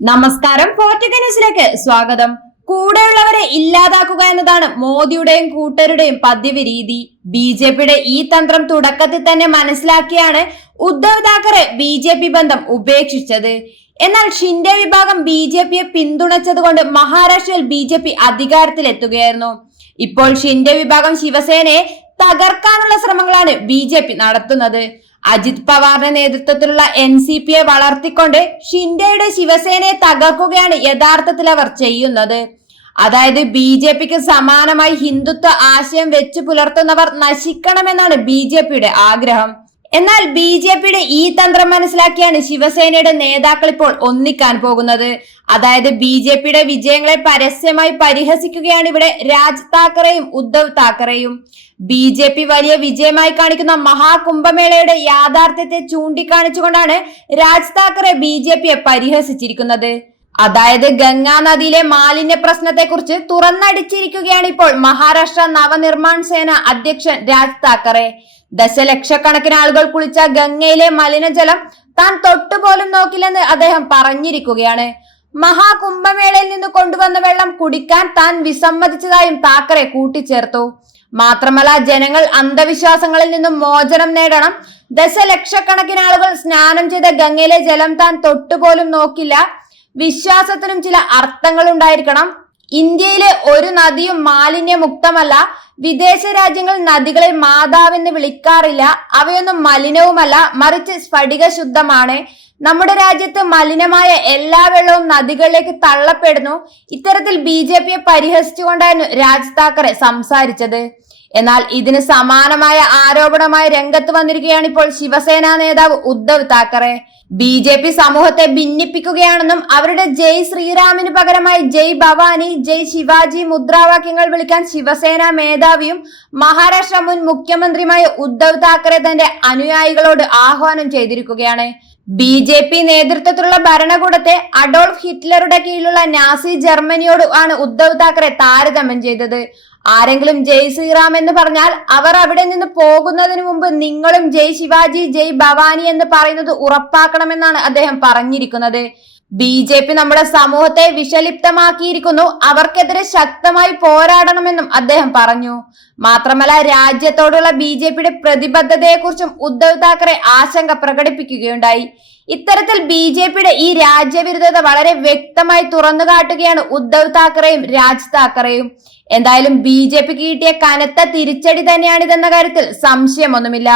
നമസ്കാരം ന്യൂസിലേക്ക് സ്വാഗതം. കൂടെയുള്ളവരെ ഇല്ലാതാക്കുക എന്നതാണ് മോദിയുടെയും കൂട്ടരുടെയും പതിവ് രീതി ബി ജെ പിയുടെ ഈ തന്ത്രം തുടക്കത്തിൽ തന്നെ മനസ്സിലാക്കിയാണ് Uddhav Thackeray B J P ബന്ധം ഉപേക്ഷിച്ചത്. എന്നാൽ ഷിൻഡെ വിഭാഗം ബി ജെ പിയെ പിന്തുണച്ചത് കൊണ്ട് മഹാരാഷ്ട്രയിൽ ബി ജെ പി അധികാരത്തിലെത്തുകയായിരുന്നു. ഇപ്പോൾ ഷിൻഡെ വിഭാഗം ശിവസേനയെ തകർക്കാനുള്ള ശ്രമങ്ങളാണ് ബി ജെ പി നടത്തുന്നത്. അജിത് പവാറിന്റെ നേതൃത്വത്തിലുള്ള എൻ സി പിയെ വളർത്തിക്കൊണ്ട് ഷിൻഡയുടെ ശിവസേനയെ തകർക്കുകയാണ് യഥാർത്ഥത്തിൽ അവർ ചെയ്യുന്നത്. അതായത് ബി ജെ പിക്ക് സമാനമായി ഹിന്ദുത്വ ആശയം വെച്ച് പുലർത്തുന്നവർ നശിക്കണമെന്നാണ് ബി ജെ പിയുടെ ആഗ്രഹം. എന്നാൽ ബി ജെ പിയുടെ ഈ തന്ത്രം മനസ്സിലാക്കിയാണ് ശിവസേനയുടെ നേതാക്കൾ ഇപ്പോൾ ഒന്നിക്കാൻ പോകുന്നത്. അതായത് ബി ജെ പിയുടെ വിജയങ്ങളെ പരസ്യമായി പരിഹസിക്കുകയാണ് ഇവിടെ രാജ് താക്കറെയും ഉദ്ധവ് താക്കറെയും. ബി ജെ പി വലിയ വിജയമായി കാണിക്കുന്ന മഹാകുംഭമേളയുടെ യാഥാർത്ഥ്യത്തെ ചൂണ്ടിക്കാണിച്ചുകൊണ്ടാണ് രാജ് താക്കറെ ബി ജെ പിയെ പരിഹസിച്ചിരിക്കുന്നത്. അതായത് ഗംഗാ നദിയിലെ മാലിന്യ പ്രശ്നത്തെക്കുറിച്ച് തുറന്നടിച്ചിരിക്കുകയാണ് ഇപ്പോൾ മഹാരാഷ്ട്ര നവനിർമ്മാൺ സേന അധ്യക്ഷൻ രാജ് താക്കറെ. ദശലക്ഷക്കണക്കിന് ആളുകൾ കുളിച്ച ഗംഗയിലെ മലിനജലം താൻ തൊട്ടുപോലും നോക്കില്ലെന്ന് അദ്ദേഹം പറഞ്ഞിരിക്കുകയാണ്. മഹാകുംഭമേളയിൽ നിന്ന് കൊണ്ടുവന്ന വെള്ളം കുടിക്കാൻ താൻ വിസമ്മതിച്ചതായും താക്കറെ കൂട്ടിച്ചേർത്തു. മാത്രമല്ല ജനങ്ങൾ അന്ധവിശ്വാസങ്ങളിൽ നിന്നും മോചനം നേടണം. ദശലക്ഷക്കണക്കിന് ആളുകൾ സ്നാനം ചെയ്ത ഗംഗയിലെ ജലം താൻ തൊട്ടുപോലും നോക്കില്ല. വിശ്വാസത്തിനും ചില അർത്ഥങ്ങൾ ഉണ്ടായിരിക്കണം ഇന്ത്യയിലെ ഒരു നദിയും മാലിന്യമുക്തമല്ല. വിദേശ രാജ്യങ്ങൾ നദികളെ മാതാവെന്ന് വിളിക്കാറില്ല. അവയൊന്നും മലിനവുമല്ല. മറിച്ച് സ്ഫടിക ശുദ്ധമാണ്. നമ്മുടെ രാജ്യത്ത് മലിനമായ എല്ലാ വെള്ളവും നദികളിലേക്ക് തള്ളപ്പെടുന്നു. ഇത്തരത്തിൽ ബി ജെ പിയെ പരിഹസിച്ചുകൊണ്ടായിരുന്നു രാജ് താക്കറെ സംസാരിച്ചത്. എന്നാൽ ഇതിന് സമാനമായ ആരോപണമായി രംഗത്ത് വന്നിരിക്കുകയാണ് ഇപ്പോൾ ശിവസേന നേതാവ് Uddhav Thackeray. B J P സമൂഹത്തെ ഭിന്നിപ്പിക്കുകയാണെന്നും അവരുടെ ജയ് ശ്രീറാമിന് പകരമായി ജയ് ഭവാനി ജയ് ശിവാജി മുദ്രാവാക്യങ്ങൾ വിളിക്കാൻ ശിവസേന മേധാവിയും മഹാരാഷ്ട്ര മുൻ മുഖ്യമന്ത്രിയുമായ ഉദ്ധവ് താക്കറെ തന്റെ അനുയായികളോട് ആഹ്വാനം ചെയ്തിരിക്കുകയാണ്. ബി ജെ പി നേതൃത്വത്തിലുള്ള ഭരണകൂടത്തെ അഡോൾഫ് ഹിറ്റ്ലറുടെ കീഴിലുള്ള നാസി ജർമ്മനിയോട് ആണ് ഉദ്ധവ് താക്കറെ താരതമ്യം ചെയ്തത്. ആരെങ്കിലും ജയ് ശ്രീറാം എന്ന് പറഞ്ഞാൽ അവർ അവിടെ നിന്ന് പോകുന്നതിന് മുമ്പ് നിങ്ങളും ജയ് ശിവാജി ജയ് ഭവാനി എന്ന് പറയുന്നത് ഉറപ്പാക്കണമെന്നാണ് അദ്ദേഹം പറഞ്ഞിരിക്കുന്നത്. ബി ജെ പി നമ്മുടെ സമൂഹത്തെ വിഷലിപ്തമാക്കിയിരിക്കുന്നു. അവർക്കെതിരെ ശക്തമായി പോരാടണമെന്നും അദ്ദേഹം പറഞ്ഞു. മാത്രമല്ല രാജ്യത്തോടുള്ള ബി ജെ പിയുടെ പ്രതിബദ്ധതയെക്കുറിച്ചും ഉദ്ധവ് താക്കറെ ആശങ്ക പ്രകടിപ്പിക്കുകയുണ്ടായി. ഇത്തരത്തിൽ ബി ജെ പിയുടെ ഈ രാജ്യവിരുദ്ധത വളരെ വ്യക്തമായി തുറന്നു കാട്ടുകയാണ് ഉദ്ധവ് താക്കറെയും രാജ് താക്കറെയും. എന്തായാലും ബി ജെ പിക്ക് കിട്ടിയ കനത്ത തിരിച്ചടി തന്നെയാണിതെന്ന കാര്യത്തിൽ സംശയമൊന്നുമില്ല.